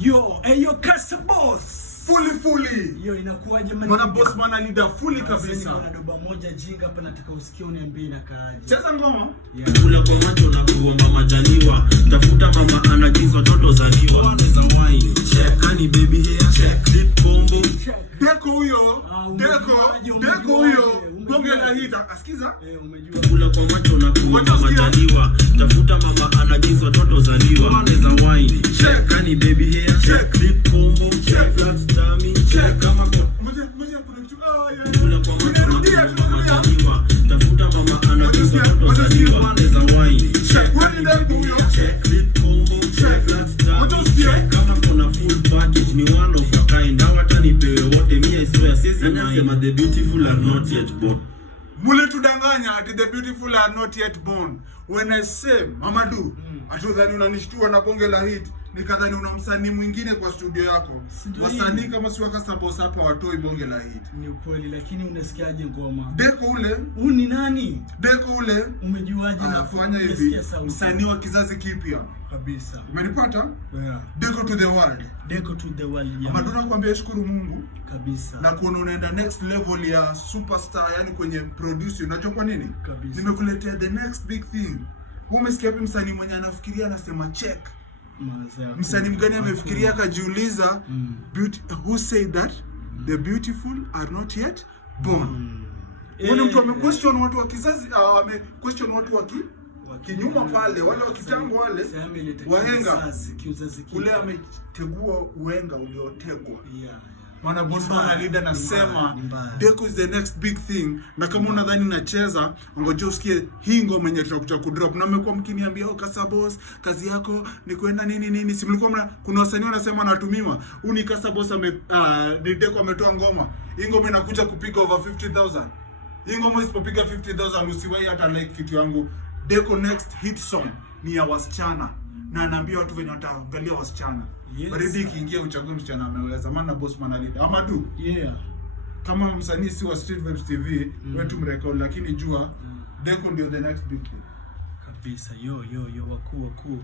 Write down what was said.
Yo, yo Kasa Boss. Fully. Yo inakuaje man? Mwana boss mwana leader fully kabisa. Kuna doba moja jinga hapa nataka usikie uniambie inakaaje. Cheza ngoma. Kula kwa macho na kuomba majaliwa. Tafuta mama anagizwa toto zaliwa. Za wine. Check ani baby here. Check lip combo. Deko huyo. Deko huyo. Bonge la hita. Asikiza? Umejua. Kula kwa macho na kuomba majaliwa. Tafuta mama anagizwa toto zaliwa. Za wine. Check ani baby here. Check lip combo. Check flat tummy. Check kama Moja kuna kitu. Kula kwa macho na kuomba majaliwa. Tafuta mama anagizwa toto zaliwa. Za wine. Check Wani deko huyo. check lip combo. Check flat tummy. Check kama kuna full package ni one of a kind. Hawata nipewe wote mimi I swear sisi nasema the beautiful are not yet born. Mule tudanganya ati the beautiful are not yet born. When I say Mamadu, atudhani unanishtua na bonge la hit, nikadhani una msanii mwingine kwa studio yako. Wasanii kama si Kasa Boss hapa watoi bonge la hit. Ni ukweli lakini unasikiaje ngoma? Deko ule, Huyu ni nani? Deko ule, Umejuaje na anafanya hivi, msanii wa kizazi kipya. kabisa. Umenipata? Yeah. Deko to the world. Deko to the world. Mamadu nakwambia shukuru Mungu. Kabisa. Na kuona unaenda next level ya superstar, yani kwenye produce. Unajua kwa nini? Kabisa. Nimekuletea the next big thing. Umesikia wapi msanii mwenye anafikiria anasema check? Msanii mgani amefikiria akajiuliza who said that the beautiful are not yet born? Kuna mtu ame-question watu wa kizazi, ame-question watu wa kinyuma pale, wale wa kitambo wale wahenga. Kule ametegua uhenga uliotegwa. Mwana boss mwana leader nasema Deko is the next big thing. Na kama unadhani nacheza, ngoja usikie hii ngoma yenye tutakuja kudrop. Na mmekuwa mkiniambia Kasa Boss, kazi yako ni kwenda nini. Si mlikuwa kuna wasanii wanasema anatumiwa. Huu ni Kasa Boss ni Deko ametoa ngoma. Hii ngoma inakuja kupiga over 50,000. Hii ngoma isipopiga 50,000 usiwahi hata like kitu yangu. Deko next hit song ni ya wasichana. Na anaambia watu wenye wataangalia wasichana. Yes. Baridi ikiingia uchague msichana ameweza. Maana boss man leader. Mamadu. Yeah. Kama msanii si wa Street Vibes TV, wetu mrecord lakini jua Deko ndio the next big thing. Kabisa. Yo wakuu.